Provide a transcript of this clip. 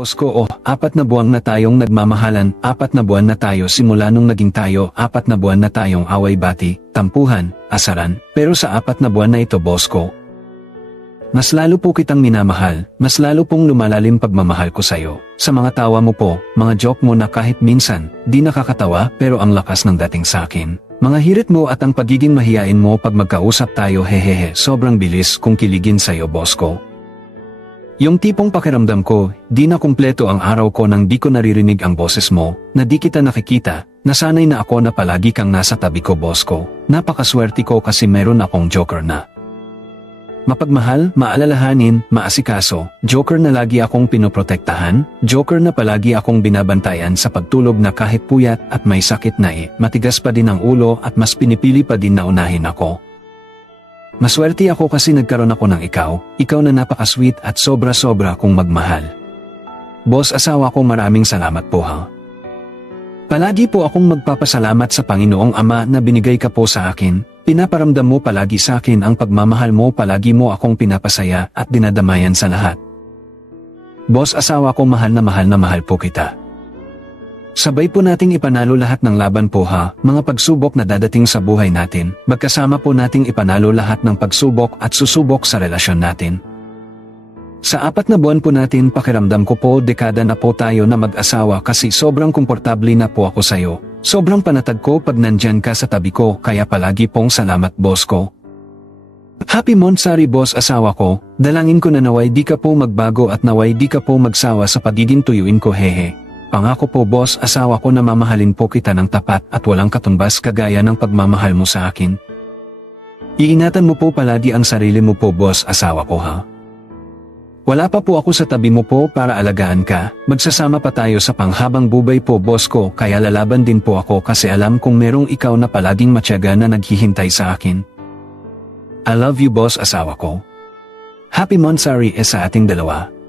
Boss ko, 4 na buwan na tayong nagmamahalan, 4 na buwan na tayo simula nung naging tayo, 4 na buwan na tayong away-bati, tampuhan, asaran, pero sa 4 na buwan na ito boss ko, mas lalo po kitang minamahal, mas lalo pong lumalalim pagmamahal ko sa'yo. Sa mga tawa mo po, mga joke mo na kahit minsan, di nakakatawa pero ang lakas ng dating sa'kin. Mga hirit mo at ang pagiging mahiyain mo pag magkausap tayo hehehe, sobrang bilis kong kiligin sa'yo boss ko. Yung tipong pakiramdam ko, di na kumpleto ang araw ko nang di ko naririnig ang boses mo, na di kita nakikita, nasanay na ako na palagi kang nasa tabi ko boss ko. Napakaswerte ko kasi meron akong joker na mapagmahal, maalalahanin, maasikaso, joker na lagi akong pinoprotektahan, joker na palagi akong binabantayan sa pagtulog na kahit puyat at may sakit na matigas pa din ang ulo at mas pinipili pa din na unahin ako. Maswerte ako kasi nagkaroon ako ng ikaw na napaka-sweet at sobra-sobra kong magmahal. Boss asawa ko, maraming salamat po ha. Palagi po akong magpapasalamat sa Panginoong Ama na binigay ka po sa akin, pinaparamdam mo palagi sa akin ang pagmamahal mo, palagi mo akong pinapasaya at dinadamayan sa lahat. Boss asawa ko, mahal na mahal po kita. Sabay po nating ipanalo lahat ng laban po ha, mga pagsubok na dadating sa buhay natin, magkasama po nating ipanalo lahat ng pagsubok at susubok sa relasyon natin. Sa 4 na buwan po natin, pakiramdam ko po dekada na po tayo na mag-asawa kasi sobrang komportable na po ako sa'yo, sobrang panatag ko pag nandyan ka sa tabi ko, kaya palagi pong salamat boss ko. Happy Monsari boss asawa ko, dalangin ko na naway di ka po magbago at naway di ka po magsawa sa pagiging tuyuin ko hehe. Pangako po boss asawa ko na mamahalin po kita ng tapat at walang katumbas kagaya ng pagmamahal mo sa akin. Iingatan mo po palagi ang sarili mo po boss asawa ko ha. Wala pa po ako sa tabi mo po para alagaan ka, magsasama pa tayo sa panghabang buhay po boss ko, kaya lalaban din po ako kasi alam kong merong ikaw na palaging matyaga na naghihintay sa akin. I love you boss asawa ko. Happy Monsari sa ating dalawa.